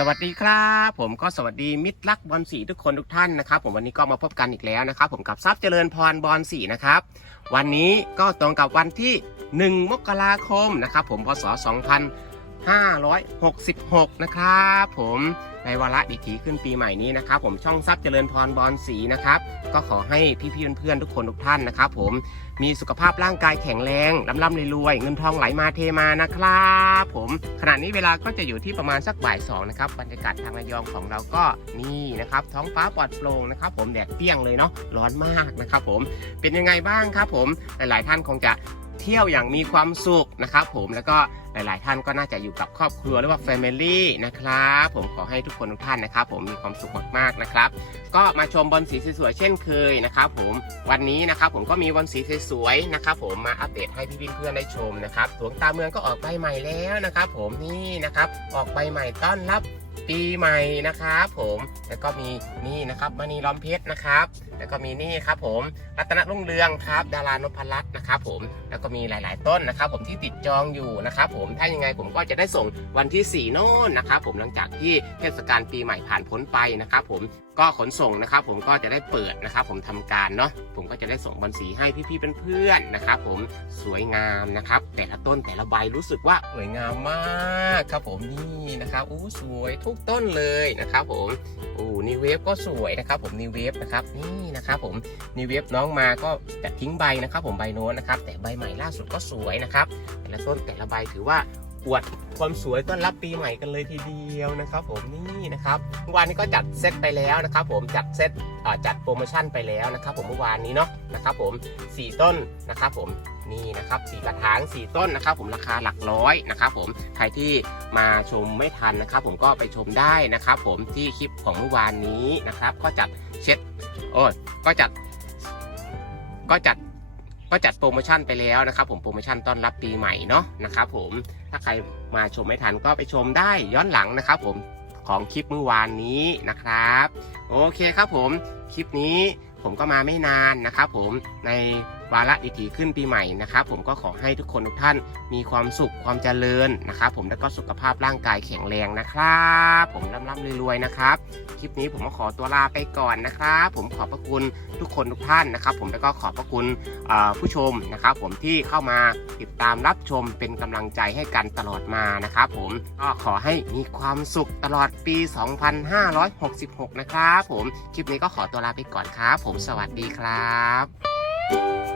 สวัสดีครับ ผมก็สวัสดีมิตรรักบอลสีทุกคนทุกท่านนะครับผมวันนี้ก็มาพบกันอีกแล้วนะครับ ผมกับทรัพย์เจริญพรบอลสีนะครับวันนี้ก็ตรงกับวันที่ 1 มกราคมนะครับผมพศ 2566 นะครับผมในวาระดิถีขึ้นปีใหม่นี้นะครับผมช่องทรัพย์เจริญพรบอลสีนะครับก็ขอให้พี่ๆเพื่อนๆทุกคนทุกท่านนะครับผมมีสุขภาพร่างกายแข็งแรงร่ำๆรวยๆเงินทองไหลมาเทมานะครับผมขณะนี้เวลาก็จะอยู่ที่ประมาณสักบ่ายสองนะครับบรรยากาศทางระยองของเราก็นี่นะครับท้องฟ้าปลอดโปร่งนะครับผมแดดเปรี้ยงเลยเนาะร้อนมากนะครับผมเป็นยังไงบ้างครับผมหลายๆท่านคงจะ เที่ยวอย่างมีความสุขนะครับผมแล้วก็หลายๆ ท่านก็น่าจะอยู่กับครอบครัวหรือว่า Family นะครับผมขอให้ทุกคนทุกท่านนะครับ ผมมีความสุขมากๆนะครับ ก็มาชมบอลสีสวยๆเช่นเคยนะครับผมวันนี้นะครับผมก็มีบอลสีสวยๆนะครับผมมาอัปเดตให้พี่เพื่อนๆได้ชมนะครับหลวงตาเมืองก็ออกใบใหม่แล้วนะครับ ผมนี่นะครับออกใบใหม่ต้อนรับ ปีใหม่นะครับผมแล้วก็มีนี่นะครับมณีล้อมเพชรนะครับ แล้วก็มีนี่ครับผมรัตนรุ่งเรืองครับ ดารานพรัตน์นะครับผมแล้วก็มีหลาย ๆ ต้นนะครับ ผมที่ติดจองอยู่นะครับผมถ้ายังไงผมก็จะได้ส่งวันที่4โน่นนะครับผมหลังจากที่เทศกาลปีใหม่ผ่านพ้นไปนะครับผม ก็ขนส่งนะครับ ผมก็จะได้เปิดนะครับ ผมทำการเนาะผมก็จะได้ส่งบอลสีให้พี่ๆเพื่อนๆนะครับ ผมสวยงามนะครับ แต่ละต้นแต่ละใบรู้สึกว่าสวยงามมากครับ ผมนี่นะครับอู้สวยทุกต้นเลยนะครับ ผมอู้นี่เวฟก็สวยนะครับ ผมนี่เวฟนะครับนี่นะครับผมนี่เวฟน้องมาก็จะทิ้งใบนะครับ ผมใบโน้นนะครับ แต่ใบใหม่ล่าสุดก็สวยนะครับ แต่ละต้นแต่ละใบถือว่า อวดความสวยต้อนรับปีใหม่กันเลยทีเดียวนะครับ ผมนี่นะครับเมื่อวานนี้ก็จัดเซตไปแล้วนะครับ ผมจัดเซตจัดโปรโมชั่นไปแล้วนะครับ ผมเมื่อวานนี้เนาะนะครับ ผมสี่ต้นนะครับ ผมนี่นะครับสี่กระถางสี่ต้นนะครับ ผมราคาหลักร้อยนะครับ ผมใครที่มาชมไม่ทันนะครับ ผมก็ไปชมได้นะครับ ผมที่คลิปของเมื่อวานนี้นะครับ ก็จัดเช็ดโอ้ก็จัดก็จัด ก็จัดโปรโมชั่นไปแล้วนะครับผมโปรโมชั่นต้อนรับปีใหม่เนาะนะครับผมถ้าใครมาชมไม่ทันก็ไปชมได้ย้อนหลังนะครับผมของคลิปเมื่อวานนี้นะครับ โอเคครับผมคลิปนี้ผมก็มาไม่นานนะครับผมใน วาระดิถีขึ้นปีใหม่นะครับผมก็ขอให้ทุกคนทุกท่านมีความสุขความเจริญนะครับผมแล้วก็สุขภาพร่างกายแข็งแรงนะครับ ผมร่ำๆรวยๆนะครับ คลิปนี้ผมก็ขอตัวลาไปก่อนนะครับ ผมขอบพระคุณทุกคนทุกท่านนะครับ ผมแล้วก็ขอบพระคุณผู้ชมนะครับ ผมที่เข้ามาติดตามรับชมเป็นกำลังใจให้กันตลอดมานะครับผมก็ขอให้มีความสุขตลอดปี 2566 นะครับผมคลิปนี้ก็ขอตัวลาไปก่อนครับ ผมสวัสดีครับ